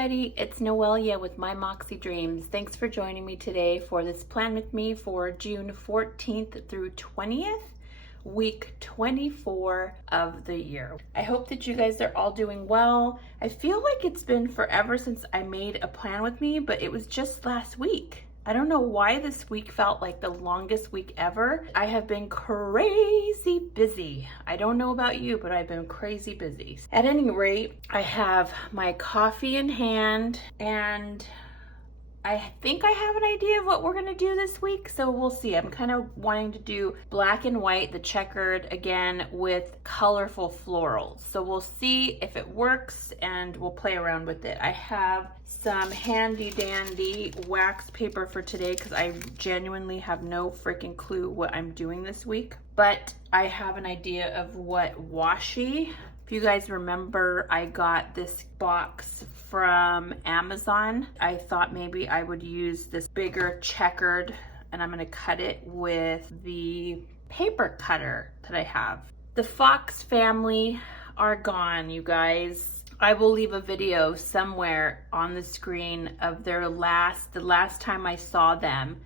everybody, it's Noelia with My Moxie Dreams. Thanks for joining me today for this plan with me for June 14th through 20th, week 24 of the year. I hope that you guys are all doing well. I feel like it's been forever since I made a plan with me, but it was just last week. I don't know why this week felt like the longest week ever. I have been crazy busy. I don't know about you, but I've been crazy busy. At any rate, I have my coffee in hand and I think I have an idea of what we're gonna do this week, so we'll see. I'm kind of wanting to do black and white, the checkered, again, with colorful florals. So we'll see if it works and we'll play around with it. I have some handy dandy wax paper for today because I genuinely have no freaking clue what I'm doing this week. But I have an idea of what washi. If you guys remember, I got this box from Amazon. I thought maybe I would use this bigger checkered and I'm gonna cut it with the paper cutter that I have. The Fox family are gone, you guys. I will leave a video somewhere on the screen of the last time I saw them,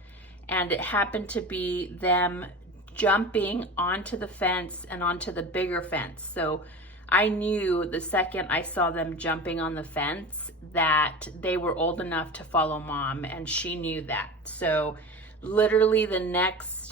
and it happened to be them jumping onto the fence and onto the bigger fence. So I knew the second I saw them jumping on the fence that they were old enough to follow mom, and she knew that. So literally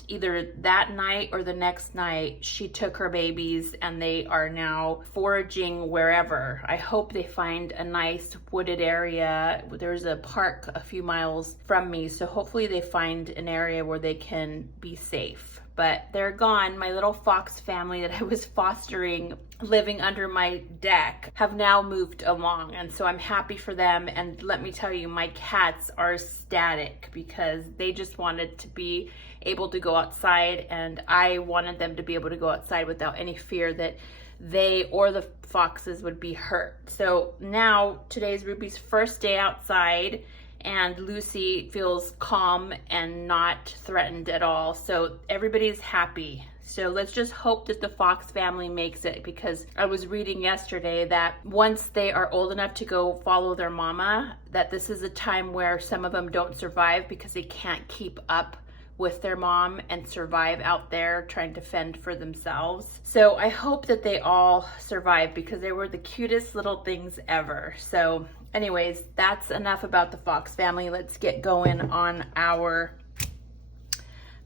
either that night or the next night, she took her babies and they are now foraging wherever. I hope they find a nice wooded area. There's a park a few miles from me, so hopefully they find an area where they can be safe. But they're gone. My little fox family that I was fostering living under my deck have now moved along, and so I'm happy for them. And let me tell you, my cats are ecstatic because they just wanted to be able to go outside, and I wanted them to be able to go outside without any fear that they or the foxes would be hurt. So now today's Ruby's first day outside, and Lucy feels calm and not threatened at all. So everybody's happy. So let's just hope that the Fox family makes it, because I was reading yesterday that once they are old enough to go follow their mama, that this is a time where some of them don't survive because they can't keep up with their mom and survive out there trying to fend for themselves. So I hope that they all survive because they were the cutest little things ever. So anyways, that's enough about the Fox family. Let's get going on our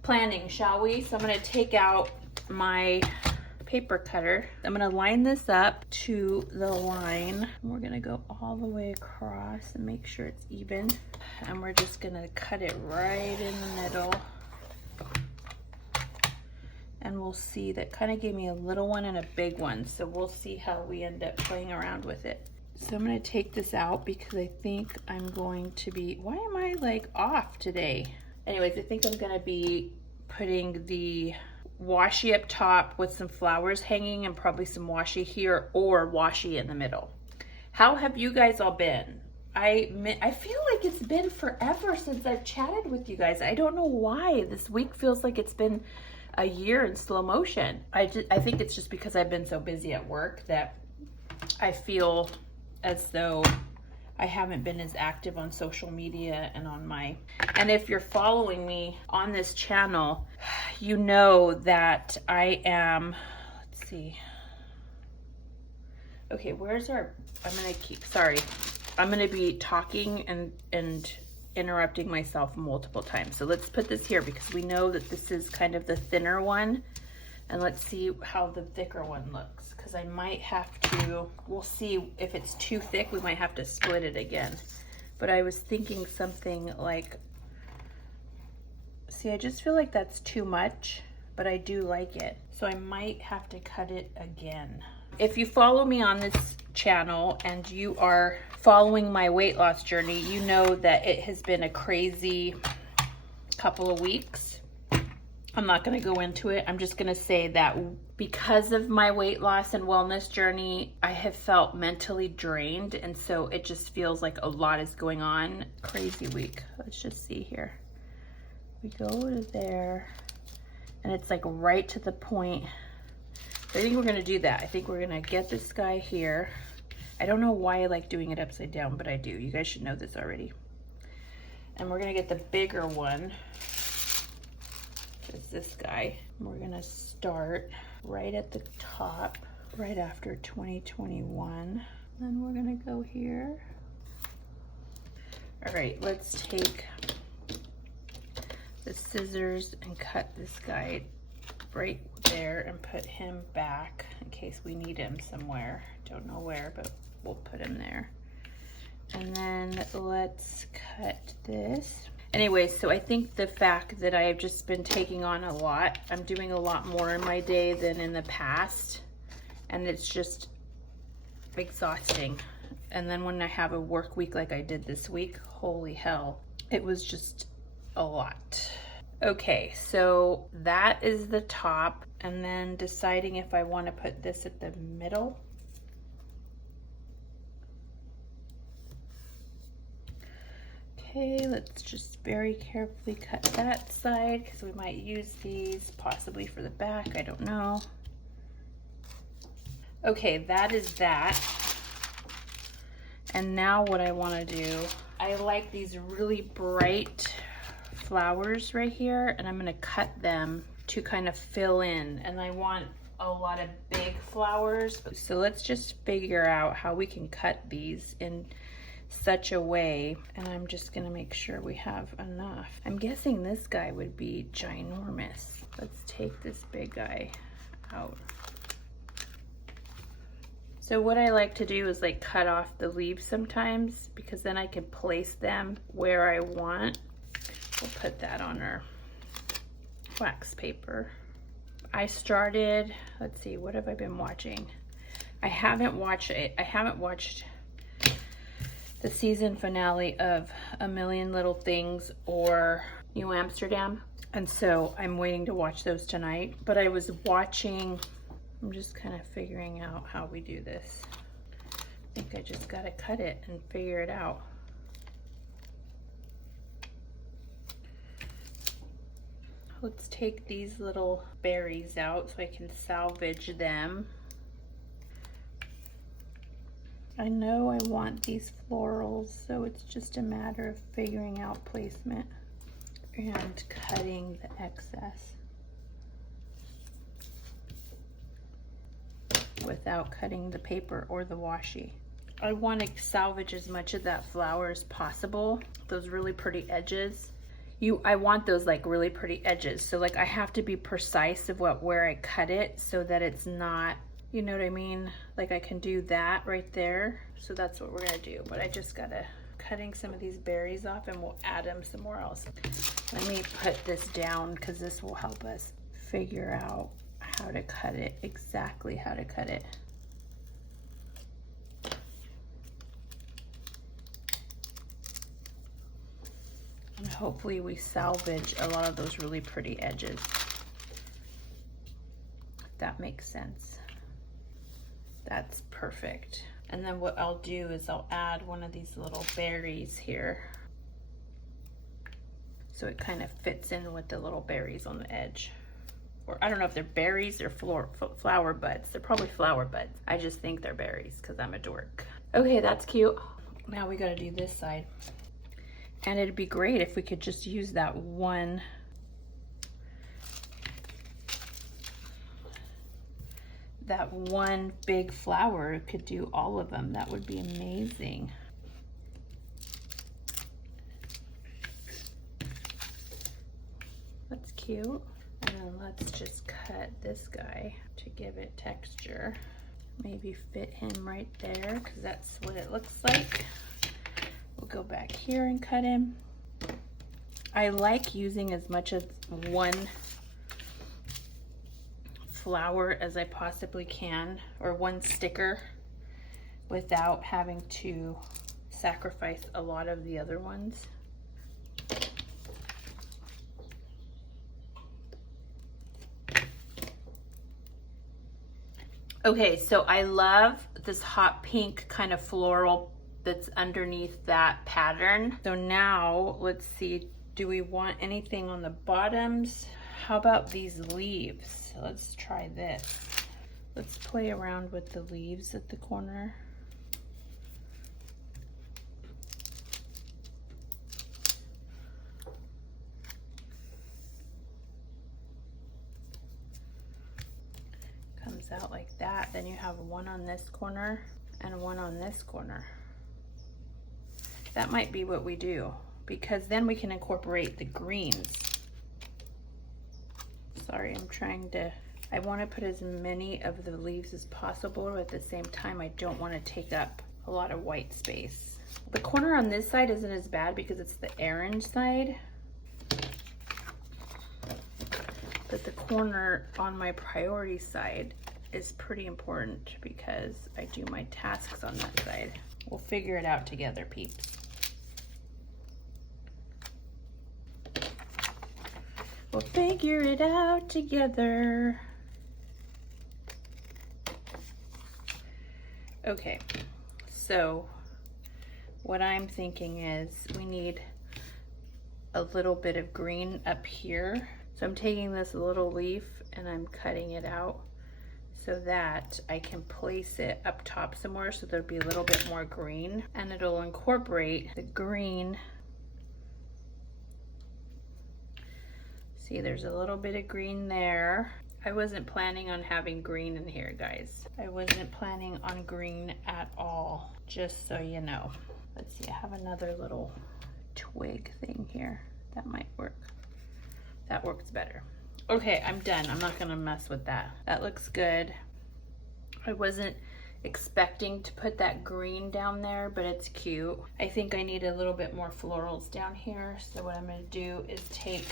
planning, shall we? So I'm gonna take out my paper cutter. I'm gonna line this up to the line. We're gonna go all the way across and make sure it's even. And we're just gonna cut it right in the middle. And we'll see, that kind of gave me a little one and a big one. So we'll see how we end up playing around with it. So I'm gonna take this out because I think I'm going to be, why am I like off today? Anyways, I think I'm gonna be putting the washi up top with some flowers hanging and probably some washi here or washi in the middle. How have you guys all been? I feel like it's been forever since I've chatted with you guys. I don't know why. This week feels like it's been a year in slow motion. I think it's just because I've been so busy at work that I feel as though I haven't been as active on social media and if you're following me on this channel, you know that I am, let's see. Okay, I'm gonna be talking and interrupting myself multiple times. So let's put this here because we know that this is kind of the thinner one, and let's see how the thicker one looks, because I might have to, we'll see if it's too thick, we might have to split it again. But I was thinking something like, see, I just feel like that's too much, but I do like it. So I might have to cut it again. If you follow me on this channel and you are following my weight loss journey, you know that it has been a crazy couple of weeks. I'm not going to go into it. I'm just going to say that because of my weight loss and wellness journey, I have felt mentally drained, and so it just feels like a lot is going on. Crazy week. Let's just see here. We go to there and it's like right to the point. I think we're going to do that. I think we're going to get this guy here. I don't know why I like doing it upside down, but I do. You guys should know this already. And we're gonna get the bigger one. It's this guy. We're gonna start right at the top, right after 2021. Then we're gonna go here. All right, let's take the scissors and cut this guy right there and put him back in case we need him somewhere. Don't know where, but we'll put him there. And then let's cut this. Anyway, so I think the fact that I've just been taking on a lot, I'm doing a lot more in my day than in the past, and it's just exhausting. And then when I have a work week like I did this week, holy hell, it was just a lot. Okay, so that is the top, and then deciding if I want to put this at the middle. Okay, let's just very carefully cut that side because we might use these possibly for the back, I don't know. Okay, that is that. And now what I want to do, I like these really bright flowers right here, and I'm going to cut them to kind of fill in, and I want a lot of big flowers. So let's just figure out how we can cut these in such a way, and I'm just gonna make sure we have enough. I'm guessing this guy would be ginormous. Let's take this big guy out. So what I like to do is like cut off the leaves sometimes, because then I can place them where I want. We'll put that on our wax paper. I started, let's see, what have I been watching? I haven't watched the season finale of A Million Little Things or New Amsterdam. And so I'm waiting to watch those tonight. But I was watching, I'm just kind of figuring out how we do this. I think I just gotta cut it and figure it out. Let's take these little berries out so I can salvage them. I know I want these florals, so it's just a matter of figuring out placement and cutting the excess without cutting the paper or the washi. I want to salvage as much of that flower as possible, those really pretty edges. I want those like really pretty edges, so like I have to be precise of where I cut it so that it's not, you know what I mean? Like I can do that right there. So that's what we're gonna do. But I just gotta cutting some of these berries off and we'll add them somewhere else. Let me put this down because this will help us figure out how to cut it, exactly how to cut it. And hopefully we salvage a lot of those really pretty edges. If that makes sense. That's perfect. And then what I'll do is I'll add one of these little berries here. So it kind of fits in with the little berries on the edge. Or I don't know if they're berries or flower buds. They're probably flower buds. I just think they're berries because I'm a dork. Okay, that's cute. Now we gotta do this side. And it'd be great if we could just use that one big flower. Could do all of them. That would be amazing. That's cute. And then let's just cut this guy to give it texture. Maybe fit him right there because that's what it looks like. We'll go back here and cut him. I like using as much of one flower as I possibly can, or one sticker, without having to sacrifice a lot of the other ones. Okay, so I love this hot pink kind of floral that's underneath that pattern. So now let's see, do we want anything on the bottoms? How about these leaves? Let's try this. Let's play around with the leaves at the corner. comes out like that. Then you have one on this corner and one on this corner. That might be what we do, because then we can incorporate the greens. Sorry, I want to put as many of the leaves as possible, but at the same time, I don't want to take up a lot of white space. The corner on this side isn't as bad because it's the orange side. But the corner on my priority side is pretty important because I do my tasks on that side. We'll figure it out together, peeps. We'll figure it out together. Okay, so what I'm thinking is we need a little bit of green up here. So I'm taking this little leaf and I'm cutting it out so that I can place it up top somewhere so there'll be a little bit more green, and it'll incorporate the green. See, there's a little bit of green there. I wasn't planning on having green in here, guys. I wasn't planning on green at all, just so you know. Let's see, I have another little twig thing here. That might work. That works better. Okay, I'm done. I'm not gonna mess with that. That looks good. I wasn't expecting to put that green down there, but it's cute. I think I need a little bit more florals down here. So what I'm gonna do is take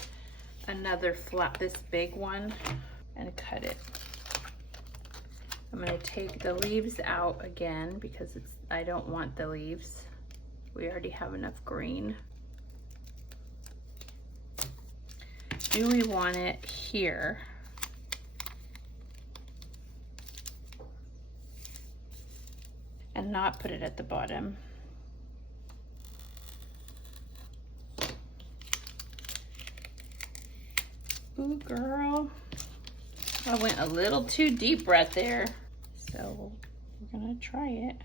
another this big one, and cut it. I'm gonna take the leaves out again because I don't want the leaves. We already have enough green. Do we want it here? And not put it at the bottom? Ooh, girl. I went a little too deep right there. So we're gonna try it.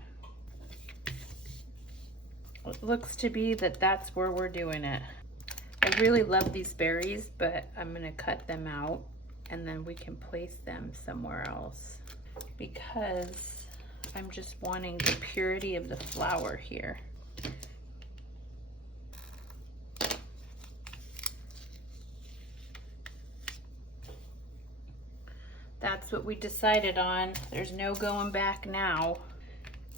It looks to be that that's where we're doing it. I really love these berries, but I'm gonna cut them out and then we can place them somewhere else because I'm just wanting the purity of the flower here. That's what we decided on. There's no going back now.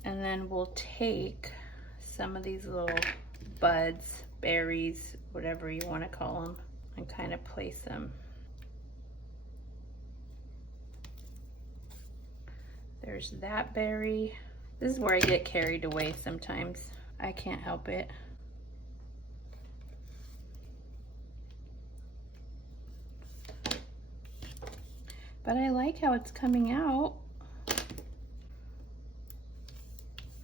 And then we'll take some of these little buds, berries, whatever you want to call them, and kind of place them. There's that berry. This is where I get carried away sometimes. I can't help it. But I like how it's coming out.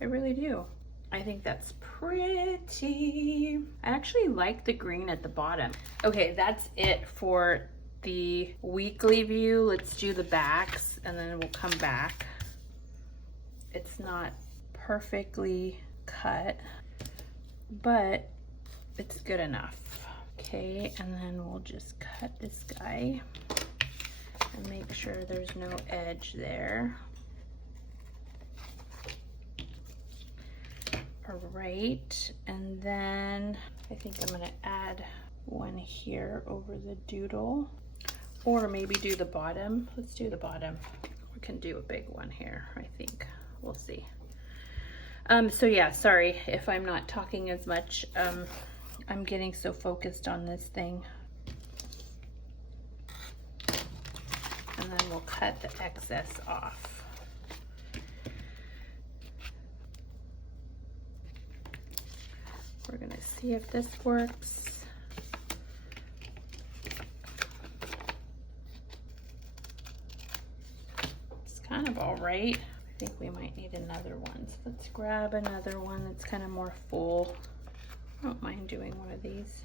I really do. I think that's pretty. I actually like the green at the bottom. Okay, that's it for the weekly view. Let's do the backs and then we'll come back. It's not perfectly cut, but it's good enough. Okay, and then we'll just cut this guy and make sure there's no edge there. All right, and then I think I'm gonna add one here over the doodle, or maybe do the bottom. Let's do the bottom. We can do a big one here, I think. We'll see. So yeah, sorry if I'm not talking as much. I'm getting so focused on this thing. And then we'll cut the excess off. We're gonna see if this works. It's kind of all right. I think we might need another one. So let's grab another one that's kind of more full. I don't mind doing one of these.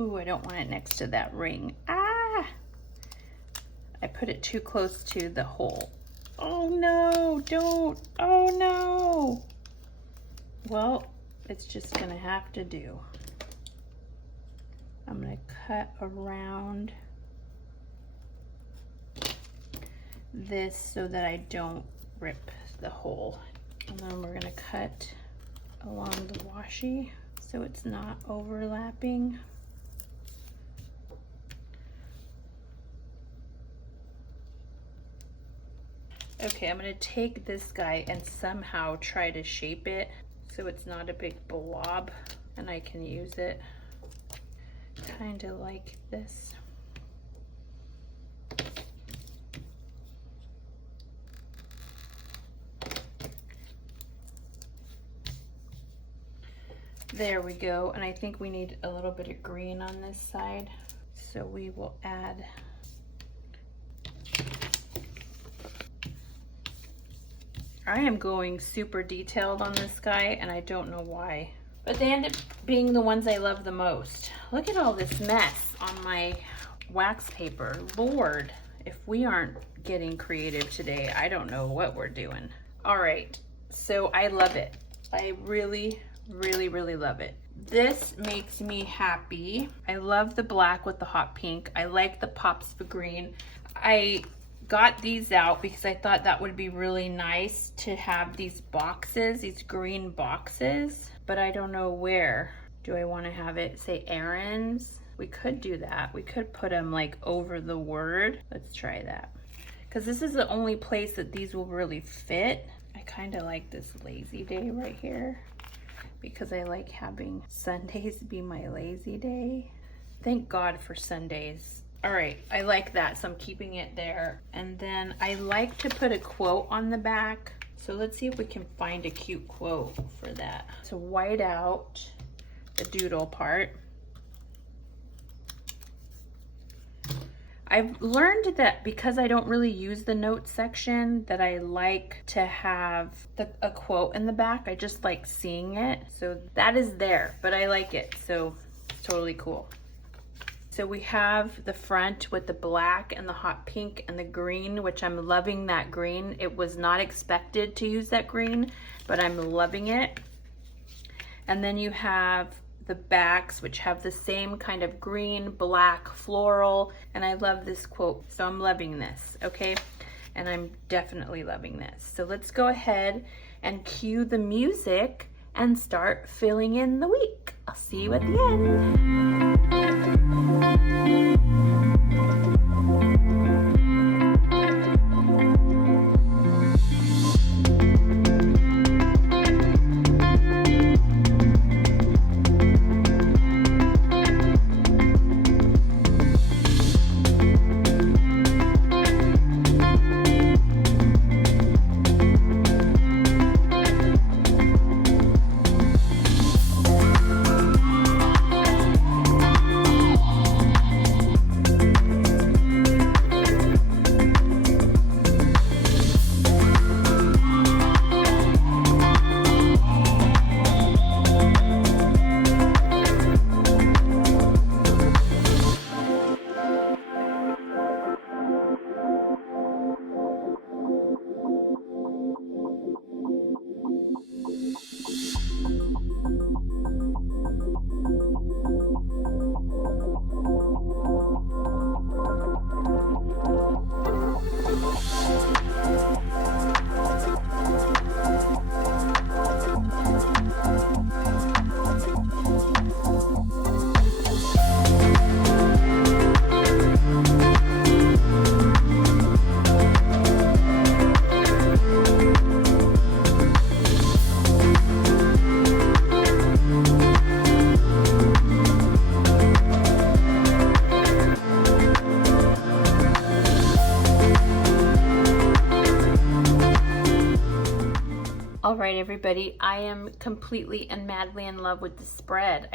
Ooh, I don't want it next to that ring. Ah! I put it too close to the hole. Oh no, don't. Oh no. Well, it's just gonna have to do. I'm gonna cut around this so that I don't rip the hole. And then we're gonna cut along the washi so it's not overlapping. Okay, I'm gonna take this guy and somehow try to shape it so it's not a big blob and I can use it kind of like this. There we go, and I think we need a little bit of green on this side, so we will add I am going super detailed on this guy and I don't know why, but they end up being the ones I love the most. Look at all this mess on my wax paper. Lord, if we aren't getting creative today, I don't know what we're doing. All right, so I love it. I really love it. This makes me happy. I love the black with the hot pink. I like the pops of green. I got these out because I thought that would be really nice to have these boxes, these green boxes, but I don't know where. Do I want to have it say errands? We could do that. We could put them like over the word. Let's try that. Because this is the only place that these will really fit. I kind of like this lazy day right here because I like having Sundays be my lazy day. Thank God for Sundays. All right, I like that, so I'm keeping it there. And then I like to put a quote on the back. So let's see if we can find a cute quote for that. So white out the doodle part. I've learned that because I don't really use the notes section, that I like to have a quote in the back. I just like seeing it. So that is there, but I like it, so it's totally cool. So we have the front with the black and the hot pink and the green, which I'm loving that green. It was not expected to use that green, but I'm loving it. And then you have the backs, which have the same kind of green, black, floral, and I love this quote. So I'm loving this, okay? And I'm definitely loving this. So let's go ahead and cue the music and start filling in the week. I'll see you at the end. All right, everybody, I am completely and madly in love with the spread.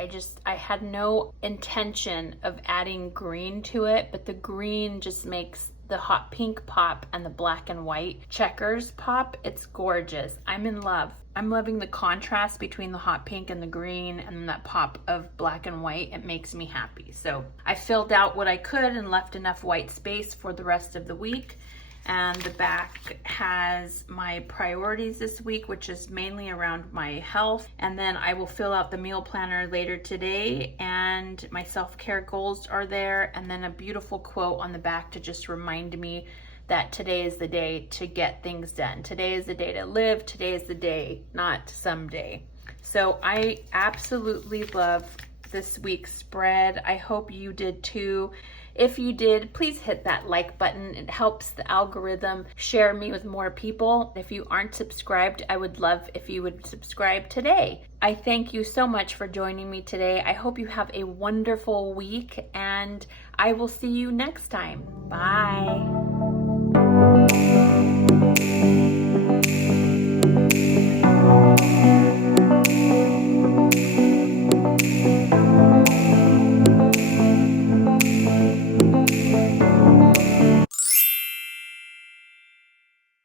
I had no intention of adding green to it, but the green just makes the hot pink pop and the black and white checkers pop. It's gorgeous. I'm in love. I'm loving the contrast between the hot pink and the green and that pop of black and white. It makes me happy. So I filled out what I could and left enough white space for the rest of the week. And the back has my priorities this week, which is mainly around my health. And then I will fill out the meal planner later today, and my self-care goals are there. And then a beautiful quote on the back to just remind me that today is the day to get things done. Today is the day to live. Today is the day, not someday. So I absolutely love this week's spread. I hope you did too. If you did, please hit that like button. It helps the algorithm share me with more people. If you aren't subscribed, I would love if you would subscribe today. I thank you so much for joining me today. I hope you have a wonderful week, and I will see you next time. Bye.